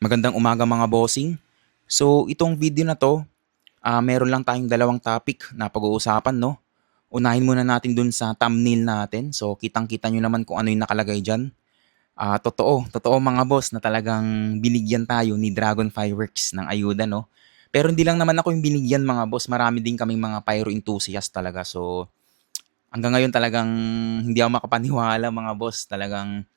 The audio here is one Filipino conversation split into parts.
Magandang umaga mga bossing. So itong video na 'to, meron lang tayong dalawang topic na pag-uusapan 'no. Unahin muna natin dun sa thumbnail natin. So kitang-kita niyo naman kung ano yung nakalagay diyan. Totoo mga boss na talagang binigyan tayo ni Dragon Fireworks ng ayuda 'no. Pero hindi lang naman ako yung binigyan mga boss, marami din kaming mga pyro enthusiast talaga. So hanggang ngayon talagang hindi ako makapaniwala mga boss, talagang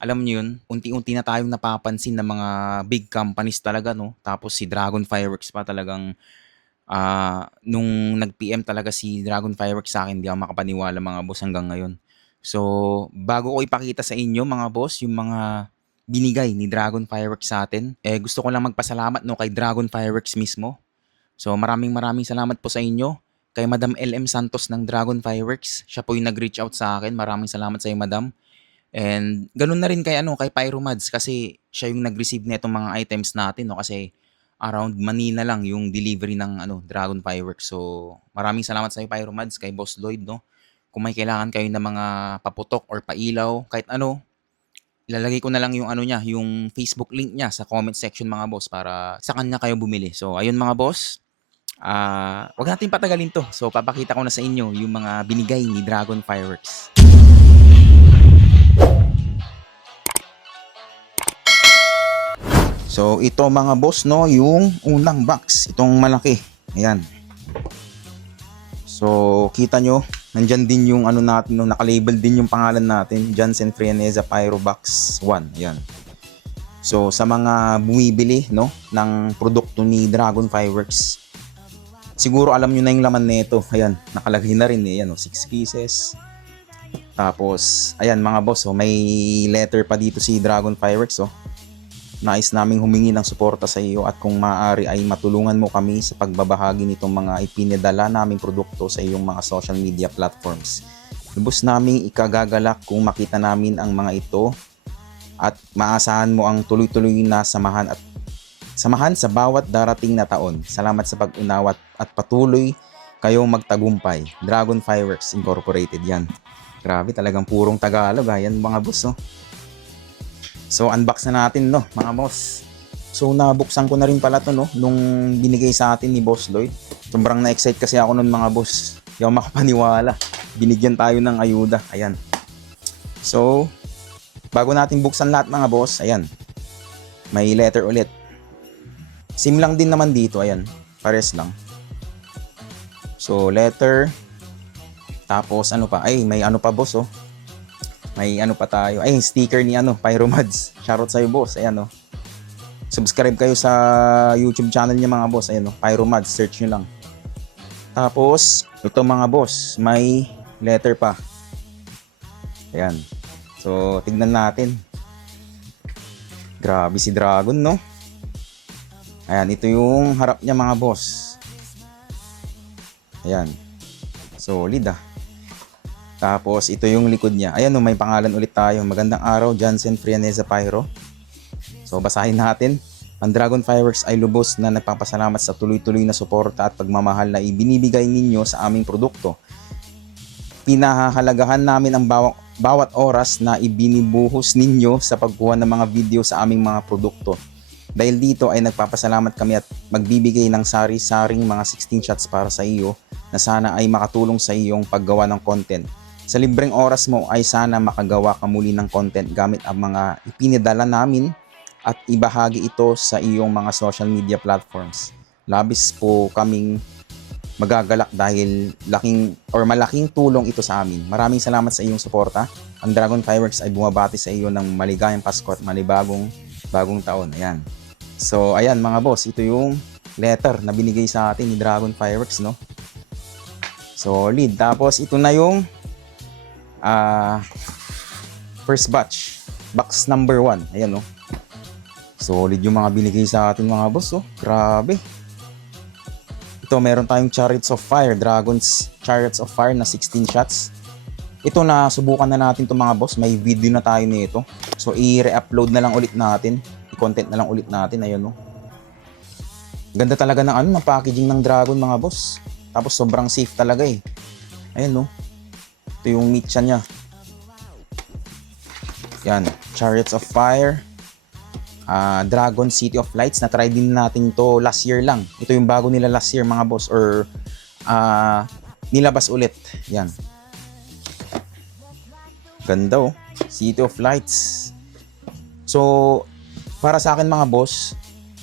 alam niyo 'yun, unti-unti na tayong napapansin ng mga big companies talaga 'no. Tapos si Dragon Fireworks pa talagang, nung nag-PM talaga si Dragon Fireworks sa'kin hindi ako makapaniwala mga boss hanggang ngayon. So, bago ko ipakita sa inyo mga boss yung mga binigay ni Dragon Fireworks sa'tin, gusto ko lang magpasalamat 'no kay Dragon Fireworks mismo. So, maraming salamat po sa inyo, kay Madam LM Santos ng Dragon Fireworks. Siya po yung nag-reach out sa akin. Maraming salamat sa'yo madam. And gano'n na rin kay ano, kay Pyromads kasi siya yung nag-receive nitong mga items natin 'no, kasi around Manila lang yung delivery ng ano, Dragon Fireworks. So, maraming salamat sa'yo Pyromads, kay Boss Lloyd 'no. Kung may kailangan kayo ng mga paputok or pailaw, kahit ano, ilalagay ko na lang yung ano niya, yung Facebook link niya sa comment section mga boss para sa kanya kayo bumili. So, ayun mga boss, 'wag nating patagalin 'to. So, papakita ko na sa inyo yung mga binigay ni Dragon Fireworks. So ito mga boss 'no, yung unang box, itong malaki, ayan. So kita nyo, nandyan din yung ano natin 'no, naka-label din yung pangalan natin, Jansen Frianeza Pyro Box 1, ayan. So sa mga bumibili 'no, ng produkto ni Dragon Fireworks, siguro alam nyo na yung laman nito, ayan, nakalagay na rin ayan 6 pieces. Tapos ayan mga boss, may letter pa dito si Dragon Fireworks. Nais naming humingi ng suporta sa iyo at kung maaari ay matulungan mo kami sa pagbabahagi nitong mga ipinadala naming produkto sa iyong mga social media platforms. Lubos naming ikagagalak kung makita namin ang mga ito at maasahan mo ang tuloy-tuloy na samahan sa bawat darating na taon. Salamat sa pag-unawat at patuloy kayong magtagumpay. Dragon Fireworks Incorporated yan. Grabe, talagang purong Tagalog yan mga boss. So unbox na natin mga boss. So nabuksan ko na rin pala to nung binigay sa atin ni Boss Lloyd. Sobrang na-excite kasi ako nun mga boss. Hindi ako makapaniwala. Binigyan tayo ng ayuda. Ayan. So bago natin buksan lahat mga boss, ayan. May letter ulit. Sim lang din naman dito, ayan. Pares lang. So letter. Tapos ano pa? Ay, may ano pa boss May ano pa tayo. Ay, sticker ni Pyromads. Shoutout sa'yo boss. Ayan Subscribe kayo sa YouTube channel niya mga boss. Ayan Pyromads. Search nyo lang. Tapos, ito mga boss. May letter pa. Ayan. So, tignan natin. Grabe si Dragon Ayan, ito yung harap niya mga boss. Ayan. Solid Tapos ito yung likod niya. Ayan may pangalan ulit tayo. Magandang araw, Jansen Frianeza Pyro. So basahin natin. Ang Dragon Fireworks ay lubos na nagpapasalamat sa tuloy-tuloy na suporta at pagmamahal na ibinibigay ninyo sa aming produkto. Pinahahalagahan namin ang bawat oras na ibinibuhos ninyo sa pagkuha ng mga video sa aming mga produkto. Dahil dito ay nagpapasalamat kami at magbibigay ng sari-saring mga 16 shots para sa iyo na sana ay makatulong sa iyong paggawa ng content. Sa libreng oras mo ay sana makagawa ka muli ng content gamit ang mga ipinadala namin at ibahagi ito sa iyong mga social media platforms. Labis po kaming magagalak dahil malaking tulong ito sa amin. Maraming salamat sa iyong suporta. Ang Dragon Fireworks ay bumabati sa iyo ng maligayang Pasko at bagong taon. Ayan. So ayan mga boss, ito yung letter na binigay sa atin ni Dragon Fireworks Solid. Tapos ito na yung first batch, box number 1. Ayan solid yung mga binigay sa atin mga boss grabe. Ito meron tayong Chariots of Fire, Dragon's Chariots of Fire na 16 shots. Ito na subukan na natin to mga boss, may video na tayo nito. So i-re-upload na lang ulit natin, i-content na lang ulit natin. Ayun Ganda talaga ng packaging ng Dragon mga boss. Tapos sobrang safe talaga Ayun ito yung meat niya. Yan, Chariots of Fire. Dragon City of Lights. Na-try din natin to last year lang. Ito yung bago nila last year mga boss, or nilabas ulit. Yan. Ganda oh. City of Lights. So, para sa akin mga boss,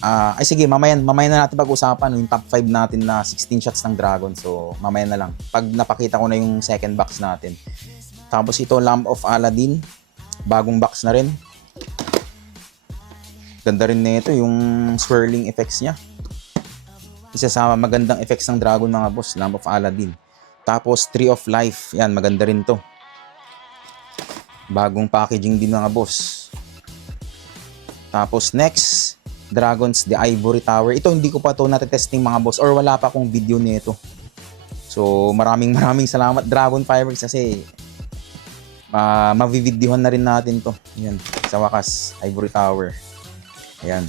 ay sige, mamaya na natin pag-usapan yung top 5 natin na 16 shots ng Dragon. So, mamaya na lang. Pag napakita ko na yung second box natin. Tapos ito, Lamp of Aladdin. Bagong box na rin. Ganda rin nito yung swirling effects niya. Isa sa magandang effects ng Dragon mga boss, Lamp of Aladdin. Tapos Tree of Life. Yan, maganda rin to. Bagong packaging din mga boss. Tapos next, Dragons The Ivory Tower. Ito hindi ko pa to natetesting mga boss, or wala pa akong video nito. So maraming salamat Dragon Fireworks, kasi mavivideohan na rin natin to. Yan, sa wakas, Ivory Tower. Ayan.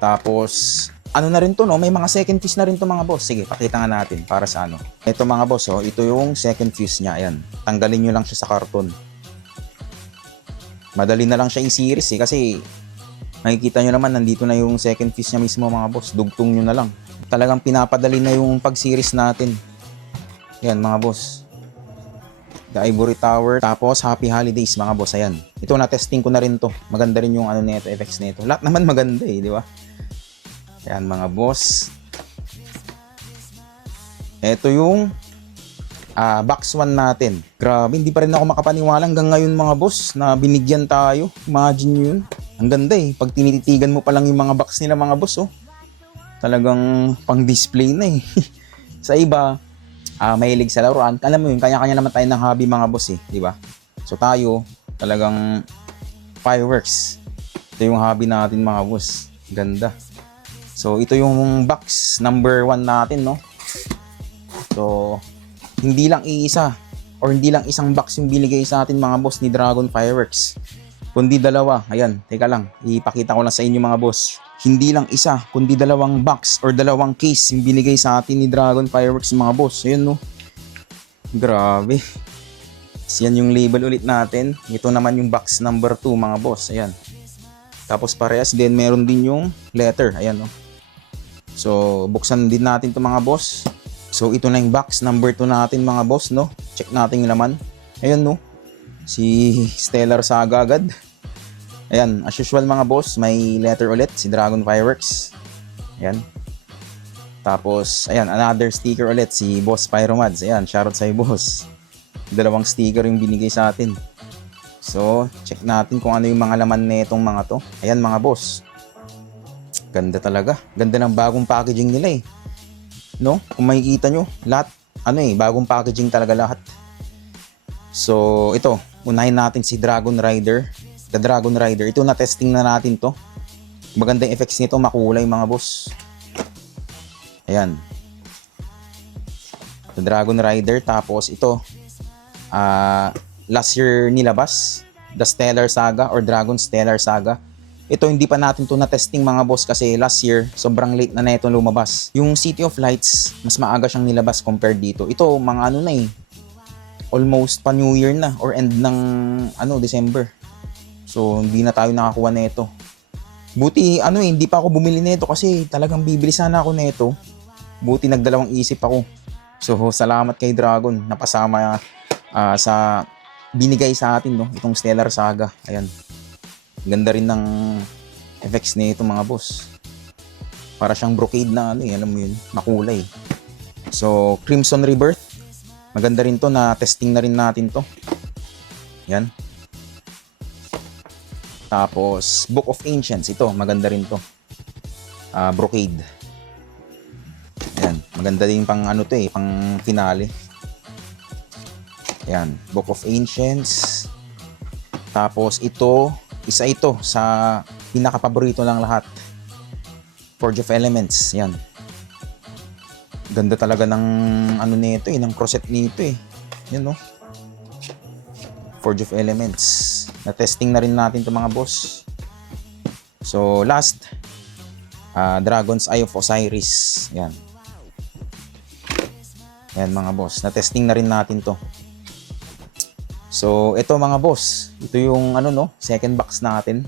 Tapos ano na rin to, no? May mga second fuse na rin to mga boss. Sige, pakita nga natin para sa ano. Ito mga boss, oh, ito yung second fuse niya. Ayan. Tanggalin nyo lang siya sa karton. Madali na lang siya i-series kasi makikita nyo naman nandito na yung second fuse niya mismo mga boss. Dugtong nyo na lang. Talagang pinapadali na yung pag-series natin. Ayan mga boss. The Ivory Tower. Tapos Happy Holidays mga boss. Ayan. Ito na testing ko na rin to. Maganda rin yung ano nito, effects nito. Lahat naman maganda eh, di ba? Ayan mga boss. Ito yung box 1 natin. Grabe, hindi pa rin ako makapaniwala hanggang ngayon mga boss na binigyan tayo. Imagine nyo yun. Ang ganda eh. Pag tinititigan mo pa lang yung mga box nila mga boss, oh. Talagang pang display na eh. Sa iba, mahilig sa laruan. Alam mo yun, kanya-kanya naman tayo ng hobby mga boss eh. Di ba? So tayo, talagang fireworks. Ito yung hobby natin mga boss. Ganda. So ito yung box number 1 natin, no? So hindi lang iisa or hindi lang isang box yung binigay sa atin mga boss ni Dragon Fireworks, kundi dalawa. Ayan, teka lang, ipakita ko lang sa inyo mga boss. Hindi lang isa, kundi dalawang box or dalawang case yung binigay sa atin ni Dragon Fireworks mga boss. Ayan no. Grabe. So, yan yung label ulit natin. Ito naman yung box number 2 mga boss. Ayan. Tapos parehas din, meron din yung letter. Ayan no. So, buksan din natin to mga boss. So, ito na yung box number 2 natin mga boss, no? Check natin yung laman. Ayan, no? Si Stellar Saga agad. Ayan, as usual mga boss, may letter ulit, si Dragon Fireworks. Ayan. Tapos, ayan, another sticker ulit, si Boss Pyromads. Ayan, shoutout sa'yo, boss. Dalawang sticker yung binigay sa atin. So, check natin kung ano yung mga laman netong mga to. Ayan, mga boss. Ganda talaga. Ganda ng bagong packaging nila eh. No? Kung makikita nyo, lahat, bagong packaging talaga lahat. So, ito, unahin natin si Dragon Rider. The Dragon Rider. Ito na testing na natin to. Magandang effects nito, makulay mga boss. Ayan. The Dragon Rider. Tapos ito, last year nilabas, The Stellar Saga or Dragon Stellar Saga. Ito hindi pa natin to na testing mga boss kasi last year sobrang late na ito lumabas. Yung City of Lights mas maaga siyang nilabas compared dito. Ito mga na eh, almost pa New Year na or end ng December. So hindi na tayo nakakuha nito. Buti hindi pa ako bumili nito kasi talagang bibili sana ako nito. Buti nagdalawang isip ako. So salamat kay Dragon, napasama sa binigay sa atin no, itong Stellar Saga. Ayan. Ganda rin ng effects nito mga boss. Para siyang brocade na alam mo yun, makulay. So, Crimson Rebirth. Maganda rin to, na testing na rin natin to. Yan. Tapos, Book of Ancients. Ito, maganda rin to. Brocade. Yan. Maganda din pang pang finale. Yan. Book of Ancients. Tapos, isa ito sa pinaka-paborito ng lahat. Forge of Elements. Yan. Ganda talaga ng nito ng crosset nito eh. Yan no. Forge of Elements. Na-testing na rin natin 'to mga boss. So last, Dragon's Eye of Osiris. Yan. Yan mga boss. Na-testing na rin natin 'to. So ito mga boss, ito yung second box natin.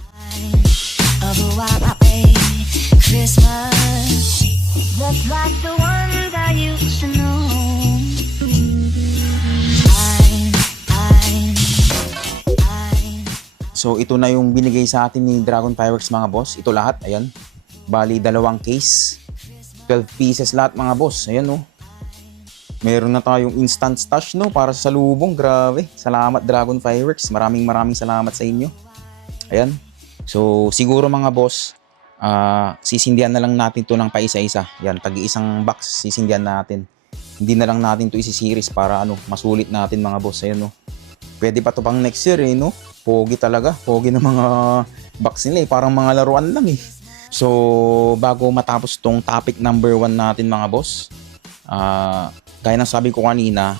So ito na yung binigay sa atin ni Dragon Fireworks mga boss. Ito lahat, ayan. Bali, 2 case. 12 pieces lahat mga boss. Ayan no. Meron na tayong instant stash no para sa salubong. Grabe. Salamat Dragon Fireworks. Maraming salamat sa inyo. Ayan. So siguro mga boss, sisindihan na lang natin to ng paisa-isa. Yan, tagi-isang box sisindihan natin. Hindi na lang natin to isi-series para masulit natin mga boss. Ayan no. Pwede pa to pang next year no. Pogi talaga. Pogi ng mga box nila Parang mga laruan lang So, bago matapos tong topic number 1 natin mga boss, gaya ng sabi ko kanina,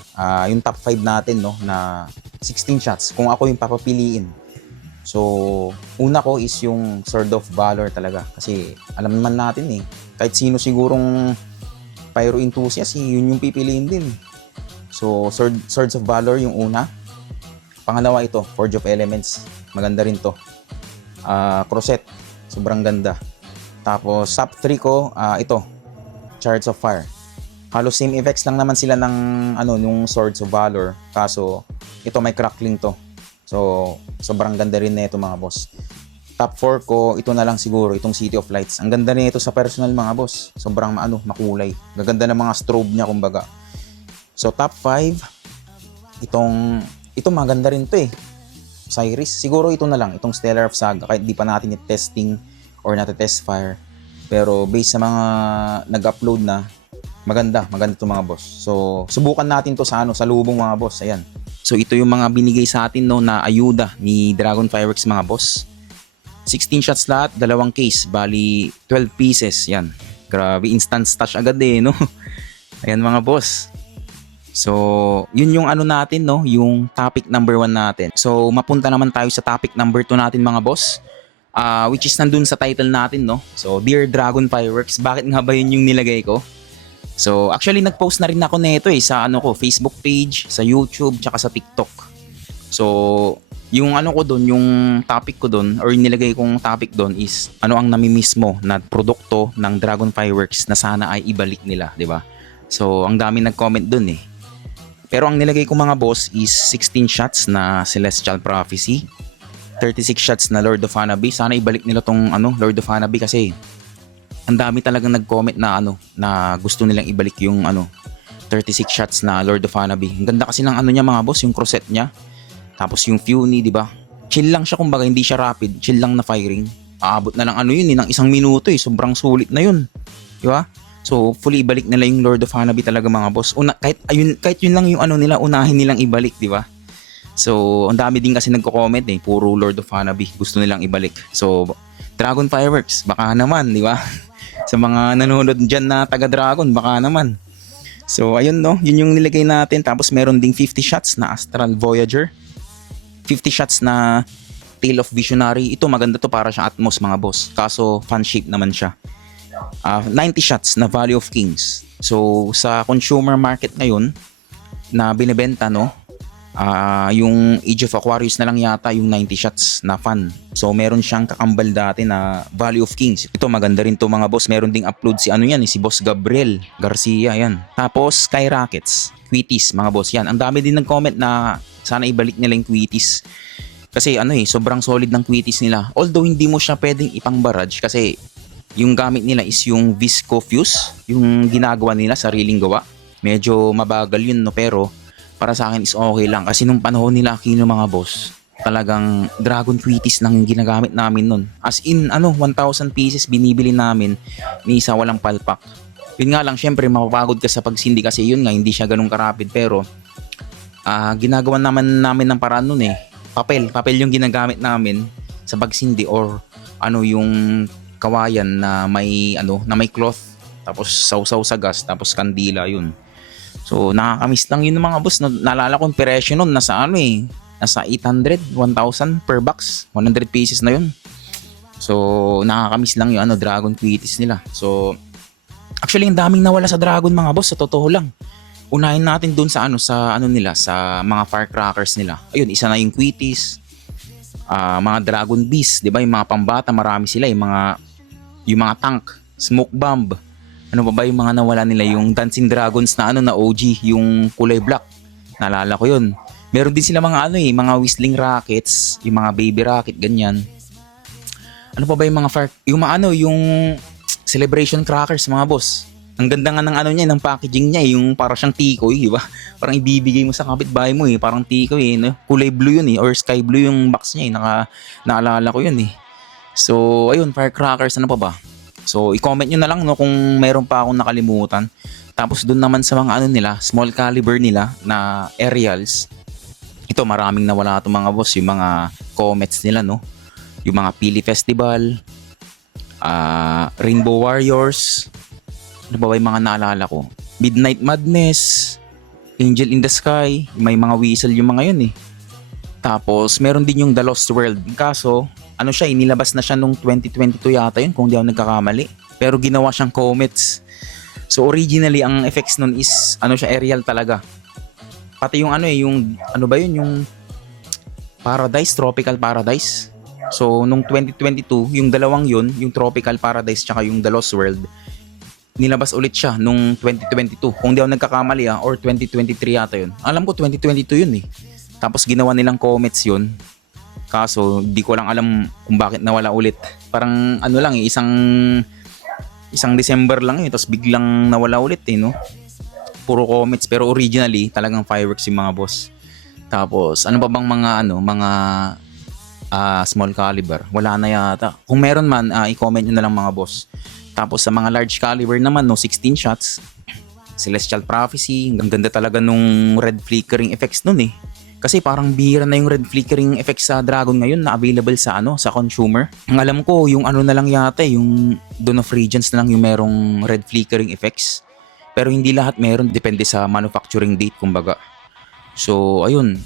yung top 5 natin no, na 16 shots, kung ako yung papapiliin. So, una ko is yung Sword of Valor talaga. Kasi alam naman natin kahit sino sigurong pyro enthusiast, yun yung pipiliin din. So, Swords of Valor yung una. Pangalawa ito, Forge of Elements. Maganda rin to. Crusette. Sobrang ganda. Tapos, top 3 ko, ito. Chariots of Fire. Halos same effects lang naman sila ng yung Swords of Valor. Kaso, ito may crackling to. So, sobrang ganda rin na ito mga boss. Top 4 ko, ito na lang siguro, itong City of Lights. Ang ganda rin ito sa personal mga boss. Sobrang makulay. Gaganda ng mga strobe niya kumbaga. So, top 5, ito maganda rin to Osiris. Siguro ito na lang, itong Stellar of Saga. Kahit di pa natin i-testing or natetest fire. Pero based sa mga nag-upload na, maganda to mga boss. So, subukan natin to sa lubong mga boss. Ayan. So, ito yung mga binigay sa atin na ayuda ni Dragon Fireworks mga boss. 16 shots lahat, 2 case. Bali, 12 pieces. Yan. Grabe, instant stash agad no? Ayan mga boss. So, yun yung natin yung topic number 1 natin. So, mapunta naman tayo sa topic number 2 natin mga boss. Which is nandun sa title natin So, Dear Dragon Fireworks, bakit nga ba yun yung nilagay ko? So, actually nag-post na rin ako nito sa Facebook page, sa YouTube, tsaka sa TikTok. So, yung ko doon, yung topic ko doon or nilagay kong topic doon is ano ang namimiss mo na produkto ng Dragon Fireworks na sana ay ibalik nila, 'di ba? So, ang dami nag-comment doon Pero ang nilagay ko mga boss is 16 shots na Celestial Prophecy, 36 shots na Lord of Hanabi. Sana ibalik nila tong Lord of Hanabi kasi ang dami talagang nag-comment na na gusto nilang ibalik yung 36 shots na Lord of Hanabi. Ang ganda kasi ng niya mga boss, yung crosset niya. Tapos yung Funi, 'di ba? Chill lang siya kumbaga, hindi siya rapid, chill lang na firing. Aabot na lang yun ng 1 minuto sobrang sulit na yun. 'Di ba? So, fully ibalik nila yung Lord of Hanabi talaga mga boss. Kahit yun lang yung nila, unahin nilang ibalik, di ba? So, ang dami din kasi nagko-comment puro Lord of Hanabi, gusto nilang ibalik. So, Dragon Fireworks, baka naman, di ba? Sa mga nanonood dyan na taga-Dragon, baka naman. So, ayun yun yung nilagay natin. Tapos, meron ding 50 shots na Astral Voyager. 50 shots na Tale of Visionary. Ito, maganda to para siyang Atmos mga boss. Kaso, fan shape naman siya. 90 shots na Valley of Kings. So, sa consumer market ngayon, na binibenta, yung Age of Aquarius na lang yata yung 90 shots na fan. So, meron siyang kakambal dati na Valley of Kings. Ito, maganda rin to mga boss. Meron ding upload si si Boss Gabriel Garcia, yan. Tapos, Sky Rockets, Quitties, mga boss, yan. Ang dami din nag-comment na sana ibalik nila yung Quitties. Kasi sobrang solid ng Quitties nila. Although, hindi mo siya pwedeng ipang barrage kasi yung gamit nila is yung Visco Fuse, yung ginagawa nila, sariling gawa. Medyo mabagal yun pero para sa akin is okay lang kasi nung panahon nila Aquino mga boss, talagang Dragon Quitties lang yung ginagamit namin nun. As in 1,000 pieces binibili namin, ni isa walang palpak. Yun nga lang, syempre mapapagod ka sa pagsindi kasi yun nga, hindi siya ganun karapid pero ginagawa namin ng paraan nun papel yung ginagamit namin sa pagsindi or yung kawayan na may cloth tapos sausaw sa gas tapos kandila yun. So nakakamiss lang yun mga boss. Naalala ko yung presyo nun nasa nasa 800, 1,000 per box, 100 pieces na yun. So nakakamiss lang yung Dragon Quitties nila. So actually ang daming nawala sa Dragon mga boss, sa totoo lang. Unahin natin doon sa nila, sa mga firecrackers nila. Ayun, isa na yung Quitties, mga Dragon Beast, 'di ba? Yung mga pambata, marami sila, yung mga tank, smoke bomb. Ano pa ba yung mga nawala nila? Yung Dancing Dragons na na OG, yung kulay black. Naalala ko yun. Meron din sila mga ano mga whistling rockets, yung mga baby rocket, ganyan. Ano pa ba yung mga yung mga yung celebration crackers mga boss. Ang ganda nga ng ano niya, ng packaging niya, yung para siyang tikoy, di ba? Parang ibibigay mo sa kapitbahay mo parang tikoy no? Kulay blue yun or sky blue yung box niya naalala ko yun So, ayun, firecrackers, ano pa ba? So, i-comment nyo na lang no kung meron pa akong nakalimutan. Tapos doon naman sa mga nila, small caliber nila na aerials. Ito, maraming nawala itong mga boss, yung mga comets nila, no? Yung mga Pili Festival, Rainbow Warriors, ano ba yung mga naalala ko? Midnight Madness, Angel in the Sky, may mga whistle yung mga yun Tapos, meron din yung The Lost World. Kaso, nilabas na siya nung 2022 yata yun, kung di ako nagkakamali. Pero ginawa siyang comets. So, originally, ang effects nun is, aerial talaga. Pati yung yung Paradise, Tropical Paradise. So, nung 2022, yung dalawang yun, yung Tropical Paradise tsaka yung The Lost World, nilabas ulit siya nung 2022. Kung di ako nagkakamali or 2023 yata yun. Alam ko 2022 yun Tapos ginawa nilang comets yun. Kaso, di ko lang alam kung bakit nawala ulit. Parang isang December lang tapos biglang nawala ulit no? Puro comets, pero originally talagang fireworks yung mga boss. Tapos ano pa bang mga small caliber? Wala na yata. Kung meron man, i-comment nyo na lang mga boss. Tapos sa mga large caliber naman 16 shots, Celestial Prophecy, ang ganda talaga nung red flickering effects nun Kasi parang bihira na yung red flickering effects sa Dragon ngayon na available sa sa consumer. Ang alam ko yung na lang yata, yung Dawn of Regents na lang yung merong red flickering effects. Pero hindi lahat meron, depende sa manufacturing date kumbaga. So ayun,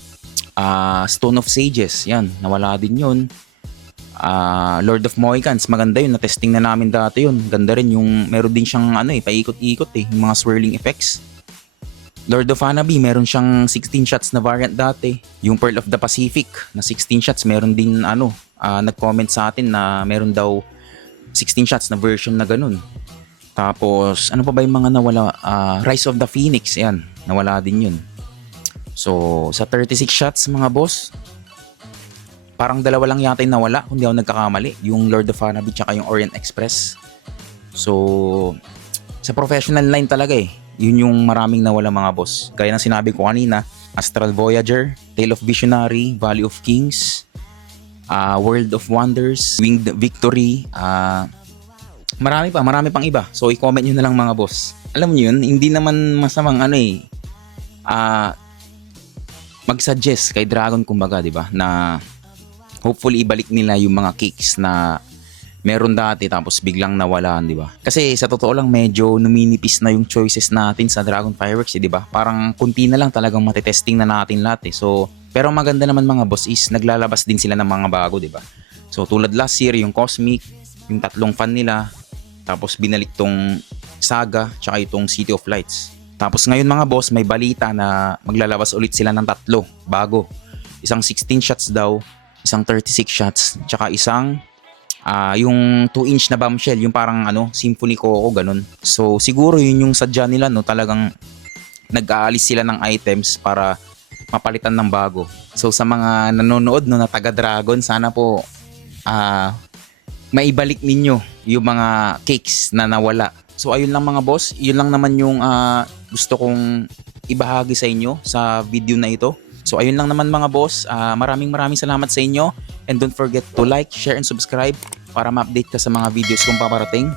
Stone of Sages, yan, nawala din yun. Lord of Mohicans, maganda yun, na-testing na namin dati yun. Ganda rin yung, meron din siyang paikot-ikot yung mga swirling effects. Lord of Hanabi, meron siyang 16 shots na variant dati. Yung Pearl of the Pacific na 16 shots, meron din nag-comment sa atin na meron daw 16 shots na version na ganun. Tapos, ano pa ba yung mga nawala? Rise of the Phoenix, yan. Nawala din yun. So, sa 36 shots, mga boss, parang dalawa lang yata yung nawala, kung di ako nagkakamali. Yung Lord of Hanabi tsaka yung Orient Express. So, sa professional line talaga yun yung maraming nawala mga boss. Gaya ng sinabi ko kanina, Astral Voyager, Tale of Visionary, Valley of Kings, World of Wonders, Winged Victory, marami pang iba. So i-comment nyo na lang mga boss. Alam nyo yun, hindi naman masamang mag-suggest kay Dragon kumbaga, di ba? Na hopefully ibalik nila yung mga cakes na meron dati tapos biglang nawalan, di ba? Kasi sa totoo lang medyo numinipis na yung choices natin sa Dragon Fireworks, di ba? Parang kunti na lang talagang matitesting na natin lahat So, pero maganda naman mga boss is naglalabas din sila ng mga bago, di ba? So tulad last year yung Cosmic, yung 3 fan nila, tapos binalik tong Saga, tsaka itong City of Lights. Tapos ngayon mga boss, may balita na maglalabas ulit sila ng 3 bago. Isang 16 shots daw, isang 36 shots, tsaka isang yung 2-inch na bombshell, yung parang Symphony Coco, ganun. So siguro yun yung sadya nila, talagang nag-aalis sila ng items para mapalitan ng bago. So sa mga nanonood na taga Dragon, sana po maibalik ninyo yung mga cakes na nawala. So ayun lang mga boss, yun lang naman yung gusto kong ibahagi sa inyo sa video na ito. So ayun lang naman mga boss, maraming salamat sa inyo, and don't forget to like, share, and subscribe para ma-update ka sa mga videos kong paparating.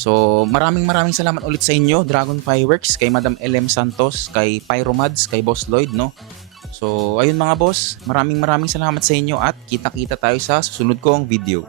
So maraming salamat ulit sa inyo, Dragon Fireworks, kay Madam LM Santos, kay Pyromads, kay Boss Lloyd, no? So ayun mga boss, maraming salamat sa inyo at kita-kita tayo sa susunod kong video.